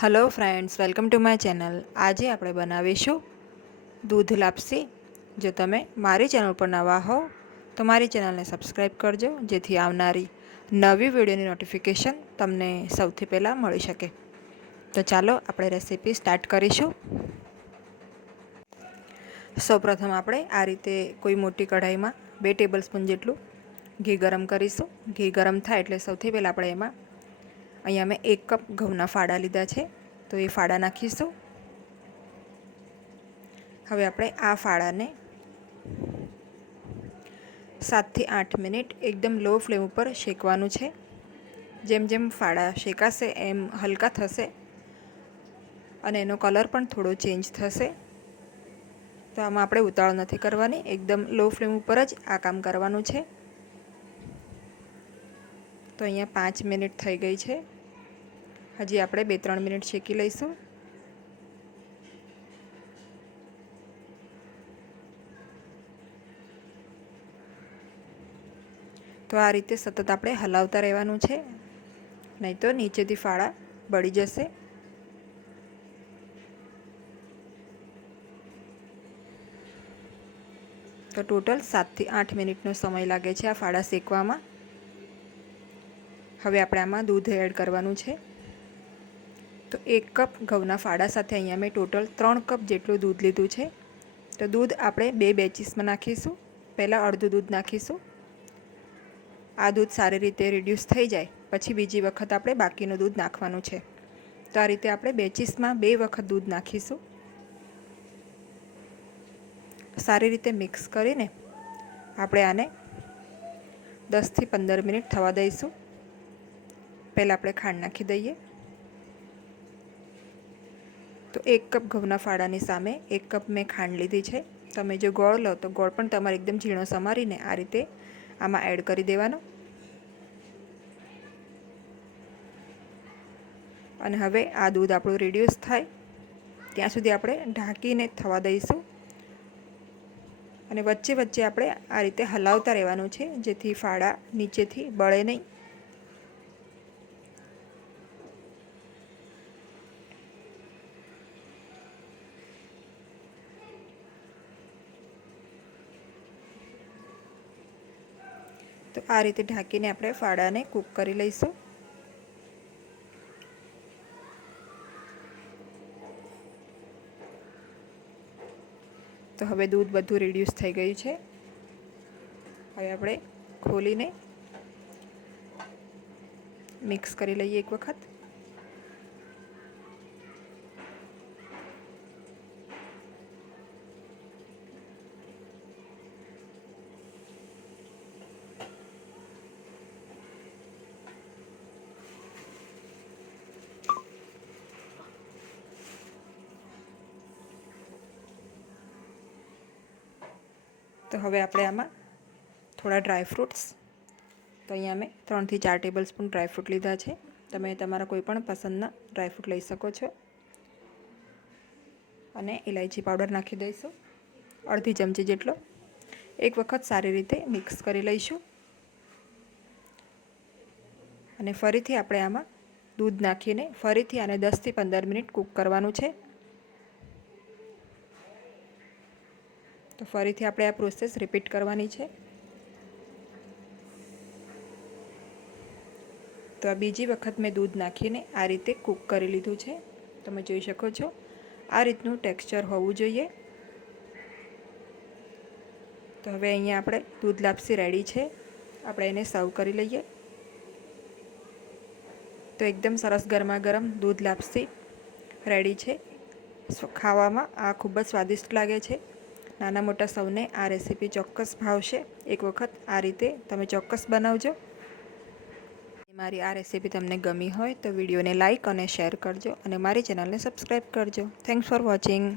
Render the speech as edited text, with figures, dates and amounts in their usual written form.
Hello friends, welcome to my channel. आज आप बनावीशुं दूध लापसी। जो तमे मारी चैनल पर नवा हो तो मारी चैनल ने सब्सक्राइब करजो, जेथी आवनारी नवी विडियोनी नोटिफिकेशन तमने सौथी पहला मळी शके। तो चालो आपणे रेसिपी स्टार्ट करीशुं। सौप्रथम आपणे आ रीते कोई मोटी कढ़ाई में 2 टेबल स्पून जेटलुं घी गरम करीशुं। घी गरम थाय एटले सौथी पहला आपणे एमां अहींया मैं 1 कप घऊना फाड़ा लीधा है, तो ये फाड़ा नाखीशुं। हवे आपणे आ फाड़ाने 7 થી 8 मिनिट एकदम लो फ्लेम पर शेकवानुं छे। जेम जेम फाड़ा शेकाशे एम हलका थशे अने एनो कलर पण थोड़ो चेन्ज थशे। तो आमां आपणे उतावळ नथी करवानी, एकदम लो फ्लेम पर ज आ काम करवानुं छे। तो अहींया 5 मिनिट थई गई छे। हजी आपणे 2-3 मिनिट शेकी लईशुं। तो आ रीते सतत आपणे हलावता रहेवानुं छे, नहीं तो नीचेथी फाड़ा बળી जशे। तो टोटल 7 થી 8 मिनिटनो समय लागे छे आ फाड़ा शेकवामां। हवे आपणे आमां दूध एड करवानुं छे। तो 1 कप घऊना फाड़ा साथे अहींया मैं टोटल 3 कप जेटलुं दूध लीधुं छे। तो दूध आपणे 2 बेचीसमां नाखीशुं। पहला अर्धुं दूध नाखीशुं। आ दूध सारी रीते रिड्यूस थई जाए पछी बीजी वखत आपणे बाकीनुं दूध नाखवानुं छे। तो आ रीते आपणे बेचीसमां 2 वखत दूध नाखीशुं। सारी रीते मिक्स करीने आपणे आने 10 થી 15 मिनिट थवा दईशुं। पहला आपणे खांड नाखी दईए। तो 1 कप घऊना फाड़ानी सामे 1 कप मैं खांड लीधी छे। तमे जो गोळ लो तो गोळ पण तमारे एकदम झीणो समारीने आ रीते आमां एड करी देवानो। अने हवे आ दूध आपणुं रिड्यूस थाय त्यां सुधी आपणे ढांकीने थवा दईशुं। अने वच्चे वच्चे आपणे आ रीते हलावता रहेवानुं छे, जेथी फाड़ा नीचेथी बळे नहीं। तो आ रीते ढांकीने आपणे फाड़ाने कूक करी लईशुं। तो हवे दूध बधुं रिड्यूस थई गयुं छे। हवे आपणे खोलीने मिक्स करी लईए एक वखत। तो हवे आपणे आमां थोड़ा ड्राय फ्रूट्स, तो अहींया मैं 3 થી 4 टेबल स्पून ड्राय फ्रूट लीधा है। तमे तमारा कोईपण पसंदना ड्राय फ्रूट लई शको छो। अने इलायची पाउडर नाखी दईशुं अर्धी चमची जेटलो। एक वखत सारी रीते मिक्स करी लईशुं। अने फरीथी आपणे आमां दूध नाखीने फरीथी आने 10 થી 15 मिनिट कूक करवानुं छे। तो फरीथी आपणे आ प्रोसेस रिपीट करवानी छे। तो आ बीजी वखत मैं दूध नाखीने आ रीते कूक करी लीधुं छे। तमे जोई शको छो आ रीतनुं टेक्स्चर होवुं जोईए। तो हवे अहींया आपणे दूध लापसी रेडी छे। आपणे एने सर्व करी लईए। तो एकदम सरस गरमा गरम दूध लापसी रेडी छे। खावामां आ खूब ज स्वादिष्ट लागे छे। नाना मोटा सौने आ रेसिपी चोक्कस भावशे। एक वखत आ रीते तमे चोक्कस बनावजो। मारी आ रेसिपी तमने गमी होय तो विडियोने लाइक और शेर करजो और मारी चेनल ने सब्सक्राइब करजो। Thanks for watching.